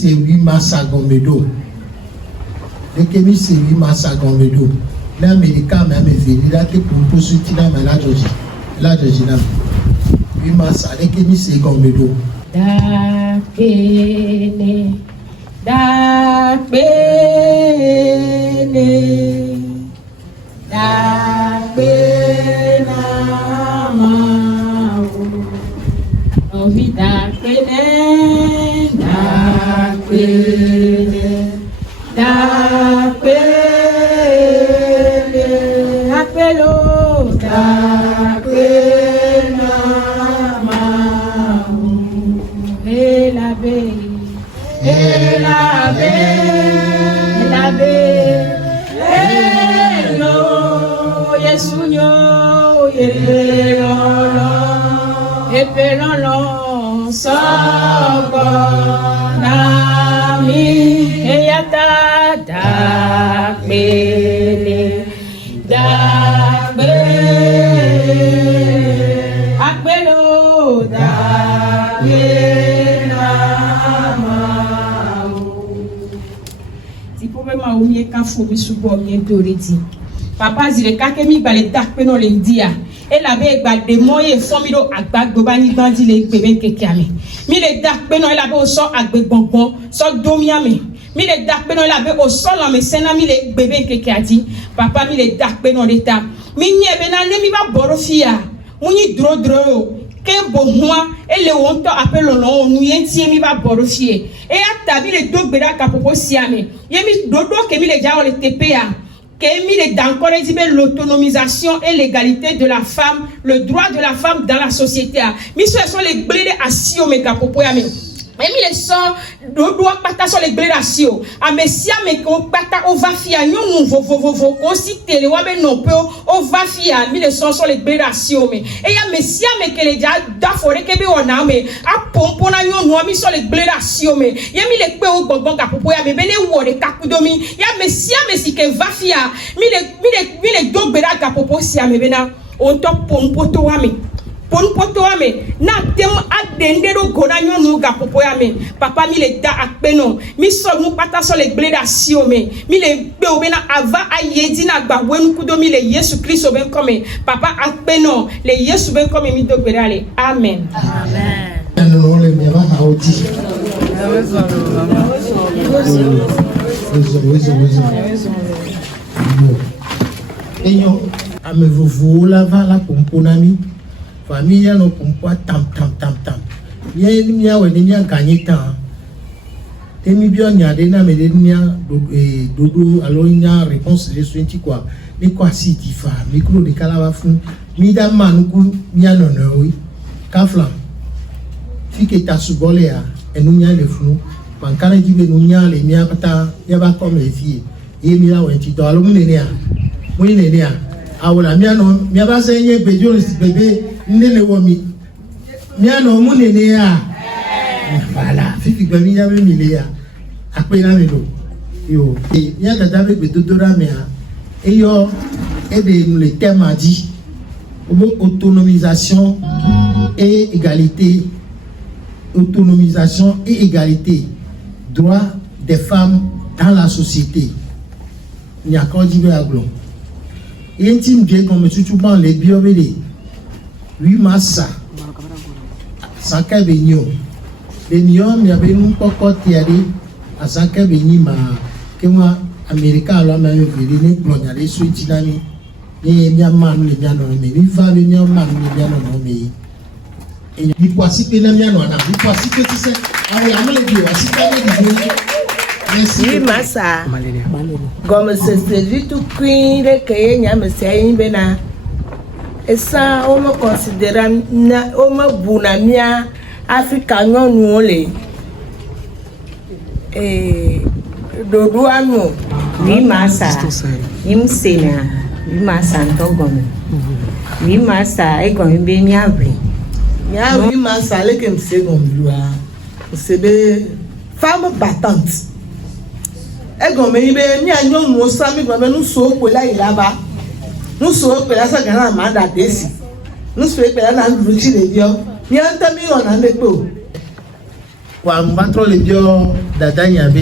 c'est 8 mars à Gombedo. Le Kémi c'est 8 mars à Gombedo. L'Américain même est venu là pour soutenir la Georgie. La Georgie là. 8 mars à le Kémi c'est Gombedo. Dakene, Papa zile kake mi bale dakpe no le dia e la be gba de moye fomido agbagbo ba ni bandi le gbebe kekiame mi le dakpe no e la be o so agbegbongbon so domiame mi le dakpe no e la be o so la me sena mi le gbebe kekiati papa mi le dakpe no le ta mi nyebe na ne mi ba borofia muni dro ke bohua ele wonto apelo no onu yentie mi ba borofie e atabi le dogbera kapopo siame yemi dodo ke mi le jawo le tepea Kémile d'encourager l'autonomisation et l'égalité de la femme, le droit de la femme dans la société. Mais ce sont les blés à Sio Megapopoyame. Et mi le so do pata so le bledasio a mesia me ko pata o va fia nyon vo ko si tele wa be no pe o va fia mi le so le bledasio me e ya mesia me ke le da fore ke be ona me a pompo na nyon no mi so le bledasio me ya mi le pe o gbongbon ka popo ya me be le wo de kakudomi ya mesia me si ke va fia mi le do gbeda ka popo si me be na on to pompo to wa me pon poto ame na tem adendero gona nyonu ga popo ame papa mi le da akpeno mi so mu pata so le bleda si ome mi le gbe obena ava ayedi na gba wenu kudo mi le Yesu Kristo ben come papa akpeno le Yesu ben come mi do gbedale amen amen no le me va haudi Enyo ame vovo la va la pomponami famille no pompoa tam. Mia we ni mia gagner temps. Temi bio nya de na me de mia dodo alo nya réponse de sointi quoi. Ni quoi si ti fa micro de kala fu mi da manuku mia no no wi. Kafla. Fi ke ta subole ya enu mia le fu. Pankana jibe nu mia le mia pata ya ba comme les filles. E mi la we ti do alo mu ne ya. Mu ne ya. Awula mia no mia ba se nye bejo le bébé ndele womi mia no mu nene ya voilà fifi gba mi ya me mi le ya ape na me do yo e mia tata be dodora me ya e yo e de le thème a dit autonomisation et égalité droit des femmes dans la société ni akodi be aglo intime de comme tout ban les biobélé 8 mars saka benyo benyo mi abe nu koko tiari asaka benyi ma kema america lo ma veli ne glonya le so itinami ni mi amanu le biano me mi fa be mi amanu le biano no me e ni kwasi pe na mi anu na ni kwasi pe ti se awe amale bi wa si ka le di oui massa comme c'est vite queen que yenya me sei bena esa o mo considera na o mo bunamia africa nyonu ole dodo anu oui massa imsena oui massa ntogono oui massa e gon be mi avri ya oui massa le kem se gon lua c'est be femme battante egon me be mi anyo mo sami gba me nu so pe la ilaba nu so pe la sa gana ma da desi nu so pe la na lu chi le yo mi anta mi ona le pe o wa mbantro le bio dadanya be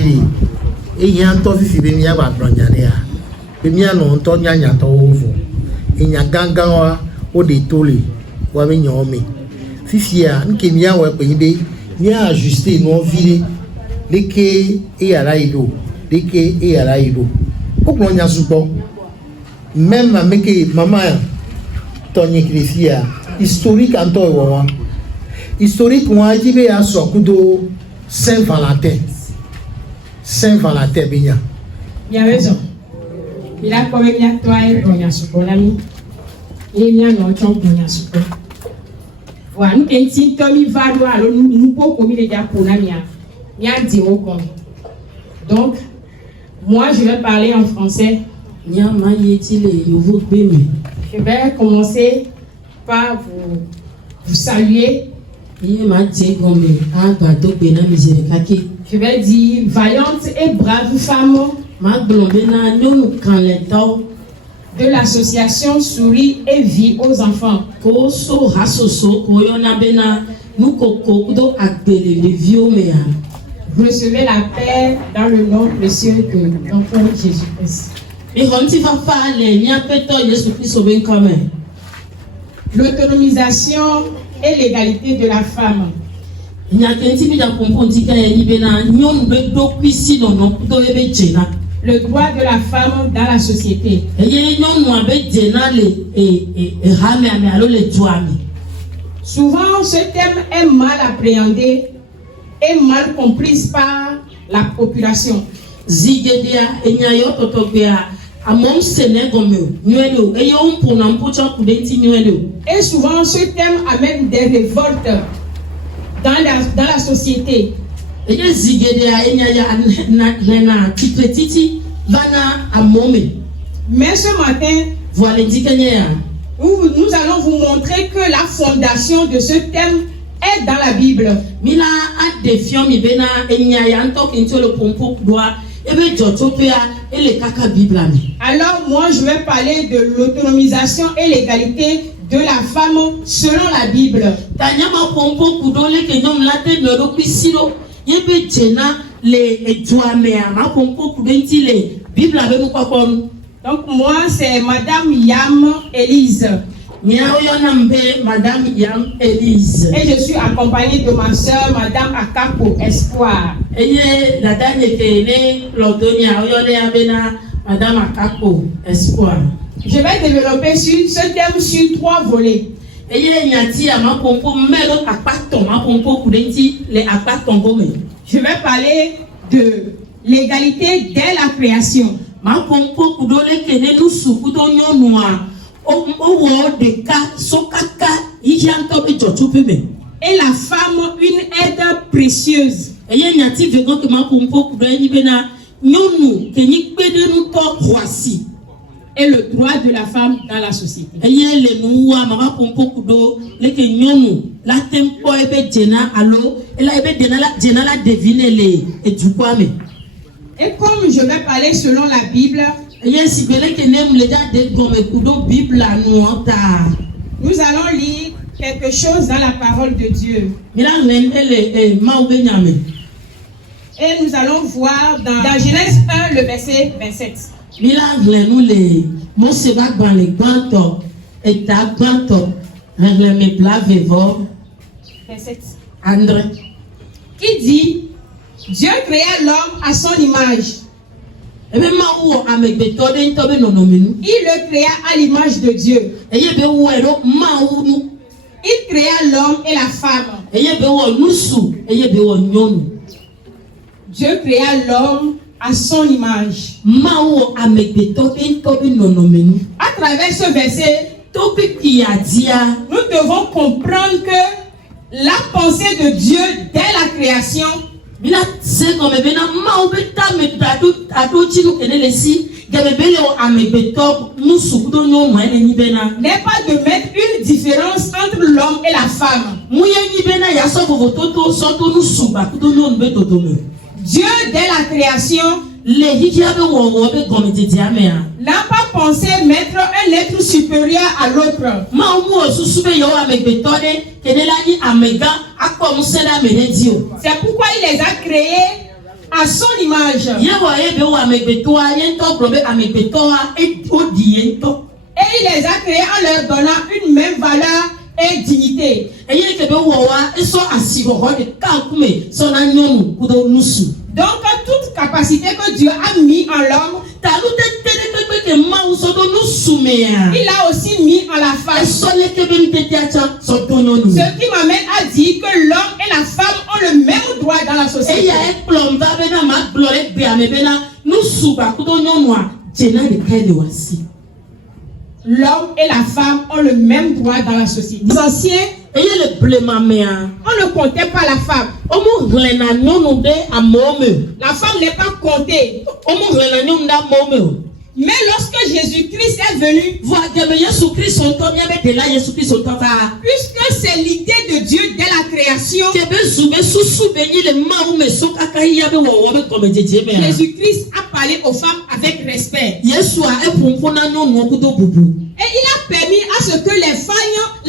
e yan to fifi be mia ba bronya de a be mia no to nyanya to ovo e nya gangan wa o de tole wa me nyomi fifi a nke mia wa pe be mia ajuster no vile leke e ara ido leke e ara ido o bronya supo même avec maman Tony Christia historique en toi wa historique moi qui veut à Sokudo Saint-Valentin bien il a raison il a quand même il toi et Donya Suko l'ami et il y a non ton Donya Suko voilà nous petit Tommy Valo alors nous pas comme il est déjà pour l'ami il y a dit au con donc moi je vais parler en français. Je vais commencer par vous saluer. Je vais dire vaillante et brave femme de l'association Souris et Vie aux enfants. Recevez la paix dans le nom précieux de l'enfant Jésus-Christ. L'autonomisation et l'égalité de la femme. Le droit de la femme dans la société. Souvent, ce thème est mal appréhendé et mal comprise par la population. Et souvent, ce thème amène des révoltes dans la société. Mais ce matin, nous allons vous montrer que la fondation de ce thème est dans la Bible. Alors moi je vais parler de l'autonomisation et l'égalité de la femme selon la Bible. Donc moi c'est Madame Yam Elise. Madame Yam Elise. Et je suis accompagnée de ma soeur Madame Akapo Espoir. Madame Akapo Espoir. Je vais développer ce thème sur 3 volets. Je vais parler de l'égalité dès la création. Et la femme une aide précieuse. Et le droit de la femme dans la société. Et comme je vais parler selon la Bible, nous allons lire quelque chose dans la parole de Dieu. Et nous allons voir dans Genèse 1, le verset 27. Qui dit Dieu créa l'homme à son image. Il le créa à l'image de Dieu. Il créa l'homme et la femme. Dieu créa l'homme à son image. À travers ce verset, nous devons comprendre que la pensée de Dieu dès la création n'est pas de mettre une différence entre l'homme et la femme. Dieu dès la création n'a pas pensé mettre un être supérieur à l'autre. C'est pourquoi il les a créés à son image. Et il les a créés en leur donnant une même valeur et dignité. Donc toute capacité que Dieu a mis en l'homme, il a aussi mis en la femme. Ce qui m'amène à dire que l'homme et la femme ont le même droit dans la société. L'homme et la femme ont le même droit dans la société. Les anciens, on ne comptait pas la femme. La femme n'est pas comptée. Mais lorsque Jésus-Christ est venu, puisque c'est l'idée de Dieu dès la création, Jésus-Christ a parlé aux femmes avec respect. Et il a permis à ce que les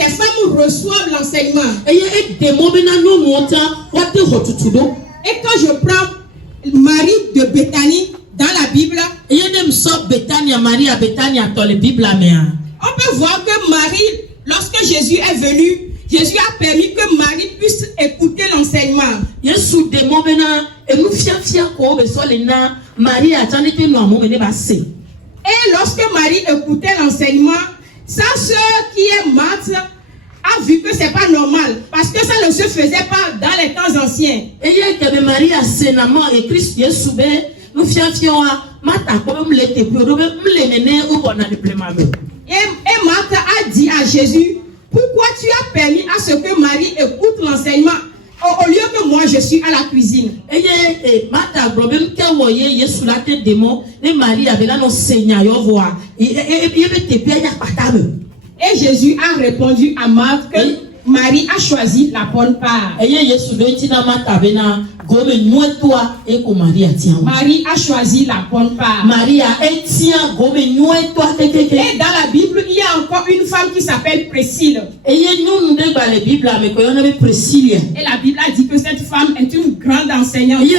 femmes reçoivent l'enseignement. Et quand je prends Marie de Béthanie dans la Bible, on peut voir que Marie, lorsque Jésus est venu, Jésus a permis que Marie puisse écouter l'enseignement. Et lorsque Marie écoutait l'enseignement, sa sœur qui est Marthe a vu que c'est pas normal parce que ça ne se faisait pas dans les temps anciens. Et Marthe a dit à Jésus, pourquoi tu as permis à ce que Marie écoute l'enseignement au lieu que moi je suis à la cuisine? Et Jésus a répondu à Marthe que Marie a choisi la bonne part. Marie a choisi la bonne part. Et dans la Bible, il y a encore une femme qui s'appelle Priscille. Et la Bible a dit que cette femme est une grande enseignante. Ce qui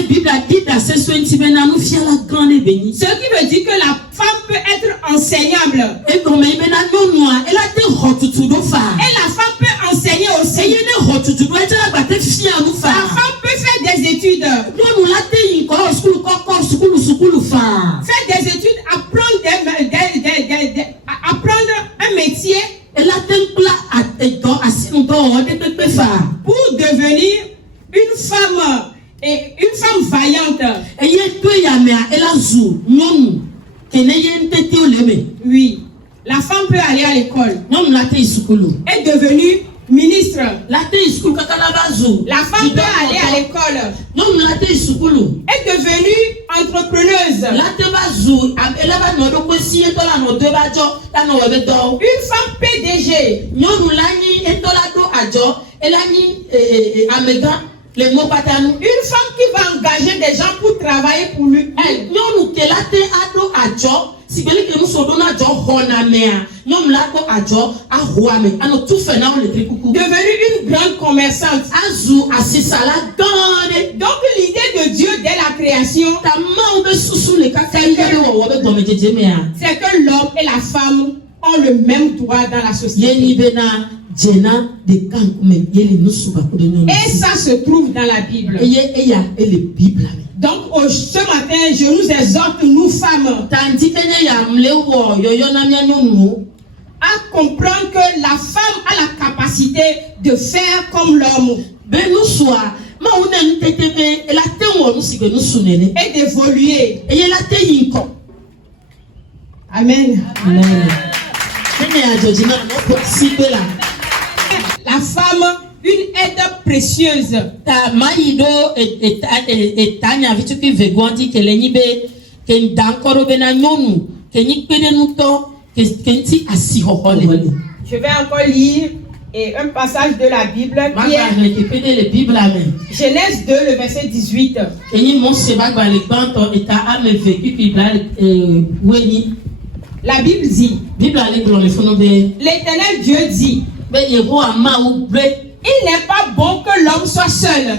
veut dire que la femme peut être enseignable. Et la femme peut enseigner aussi. La femme peut faire des études. Faire des études, apprendre un métier pour devenir une femme vaillante. Oui, la femme peut aller à l'école. Est devenue ministre. La femme peut aller à l'école. Est devenue entrepreneuse. Une femme PDG. Une femme qui va engager des gens pour travailler pour lui. Devenue une grande commerçante. Donc l'idée de Dieu dès la création, c'est que l'homme et la femme ont le même droit dans la société. Et ça se trouve dans la Bible. Donc ce matin, je nous exhorte, nous femmes, à comprendre que la femme a la capacité de faire comme l'homme. Et d'évoluer. Amen. La femme, une aide précieuse. Je vais encore lire un passage de la Bible qui est Genèse 2, le verset 18. La Bible dit, l'Éternel Dieu dit, il n'est pas bon que l'homme soit seul.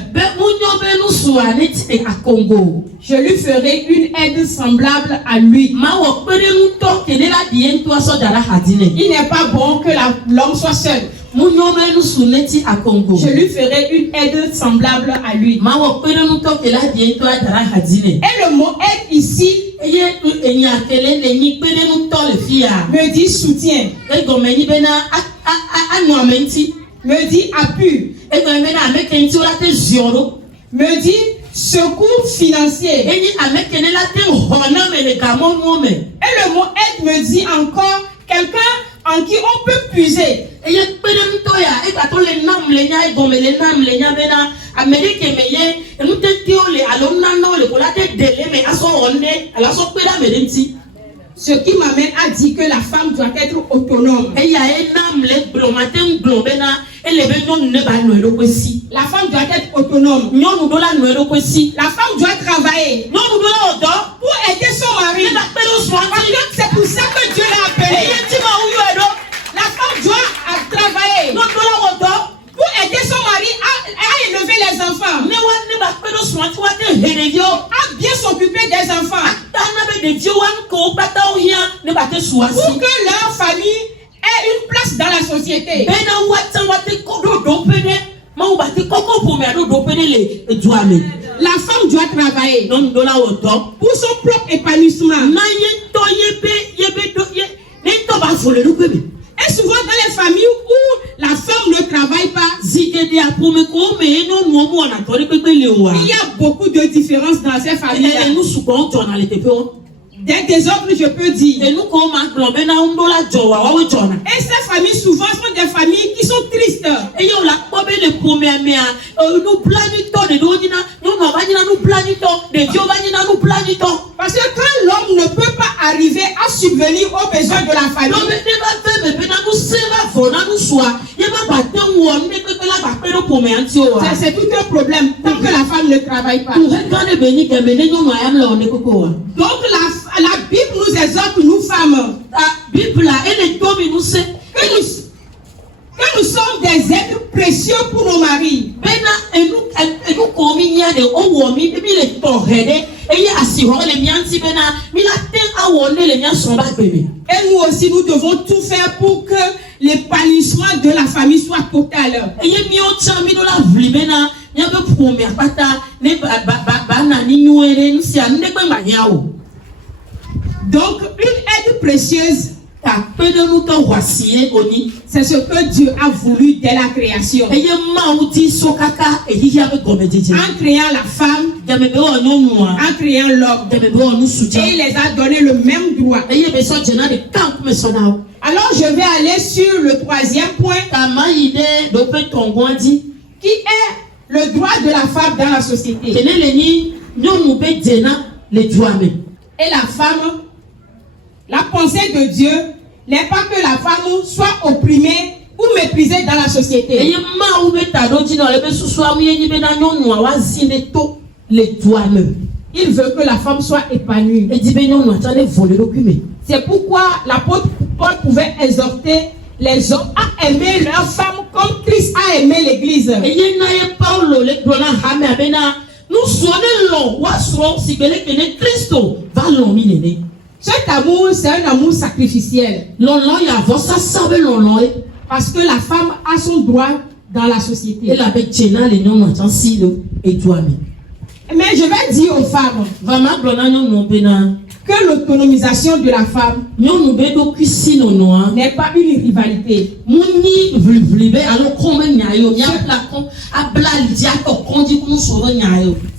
Je lui ferai une aide semblable à lui. Il n'est pas bon que l'homme soit seul. Je lui ferai une aide semblable à lui. Et le mot aide ici me dit soutien, me dit appui, me dit secours financier. Et le mot aide me dit encore quelqu'un en qui on peut puiser. Ce qui m'amène à dire que la femme doit être autonome. La femme doit être autonome. La femme doit travailler pour aider son mari. C'est pour ça que Dieu l'a appelé. La femme doit travailler pour aider son mari à élever les enfants, à bien s'occuper des enfants, pour que leur famille ait une place dans la société. La femme doit travailler pour son propre épanouissement. Et souvent dans les familles où la femme ne travaille pas, il y a beaucoup de différences dans ces familles. Des désordres, je peux dire. Et ces familles souvent sont des familles qui sont tristes. Parce que quand l'homme ne peut pas arriver à subvenir aux besoins de la famille, c'est tout un problème tant que la femme ne travaille pas. Donc la Bible nous exhorte, nous femmes, que nous sommes des êtres précieux pour nos maris. Et nous aussi, nous devons tout faire pour que l'épanouissement de la famille soit total. Donc, une aide précieuse, c'est ce que Dieu a voulu dès la création. En créant la femme, en créant l'homme, et il les a donné le même droit. Alors je vais aller sur le troisième point, qui est le droit de la femme dans la société. Et la femme, la pensée de Dieu n'est pas que la femme soit opprimée ou méprisée dans la société. Il veut que la femme soit épanouie. C'est pourquoi l'apôtre Paul pouvait exhorter les hommes à aimer leur femme comme Christ a aimé l'église. Cet amour, c'est un amour sacrificiel. Parce que la femme a son droit dans la société. Mais je vais dire aux femmes que l'autonomisation de la femme n'est pas une rivalité.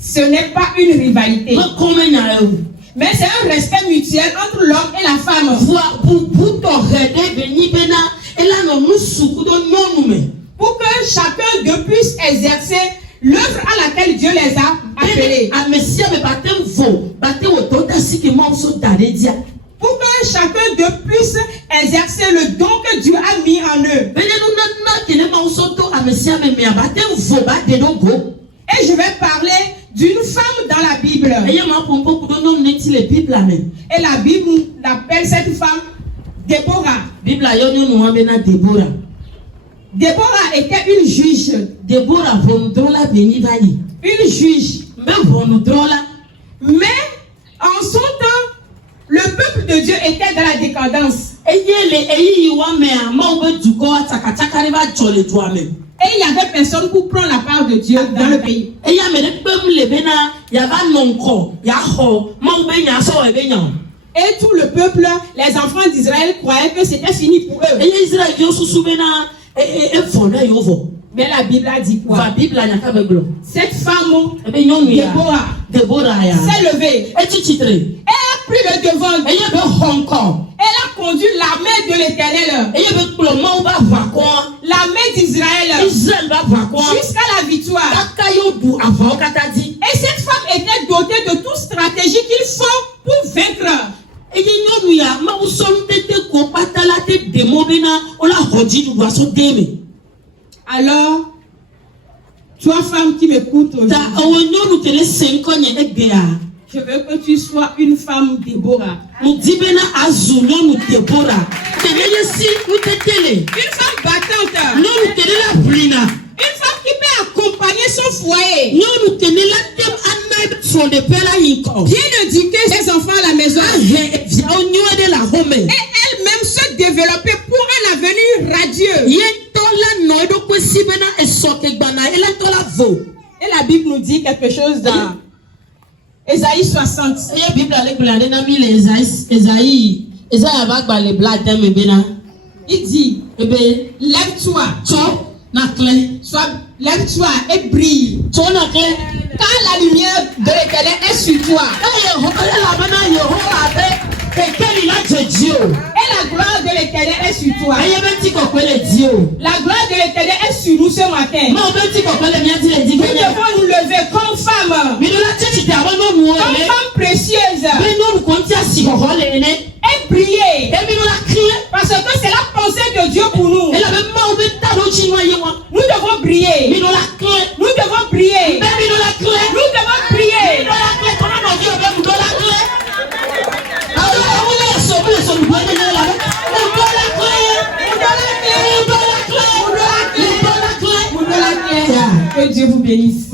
Ce n'est pas une rivalité. Mais c'est un respect mutuel entre l'homme et la femme. Pour que chacun d'eux puisse exercer l'œuvre à laquelle Dieu les a appelés. Pour que chacun d'eux puisse exercer le don que Dieu a mis en eux. Et je vais parler d'une femme dans la Bible. Et la Bible appelle cette femme Déborah. Bible a yoni no ambena Deborah. Déborah était une juge. Deborah vondrola beni vali. Une juge. Mais vondrola. Mais en son temps, le peuple de Dieu était dans la décadence. Et il n'y avait personne pour prendre la part de Dieu dans le pays. Et tout le peuple, les enfants d'Israël croyaient que c'était fini pour eux. Mais la Bible a dit quoi? Cette femme, Déborah, s'est levée. Elle a pris le devant. Elle a conduit l'armée de l'Éternel. L'armée d'Israël. Jusqu'à la victoire. Et cette femme était dotée de toute stratégie qu'il faut pour vaincre. Alors, toi femme qui m'écoute aujourd'hui, je veux que tu sois une femme Déborah. Une femme battante. Une femme qui peut accompagner son foyer. Bien éduquer ses enfants à la maison. Et elle-même se développer pour un avenir radieux. Et la Bible nous dit quelque chose dans Ésaïe 60. Il dit, lève-toi, lève-toi et brille. Car la lumière de l'Éternel est sur toi. Et la gloire de l'Éternel est sur toi. La gloire de l'Éternel est sur nous ce matin. Nous devons nous lever comme femmes. Comme femmes précieuses. Et prier. Parce que c'est la pensée de Dieu pour nous. Nous devons prier. Nous devons prier. Nous devons prier. Que Dieu vous bénisse.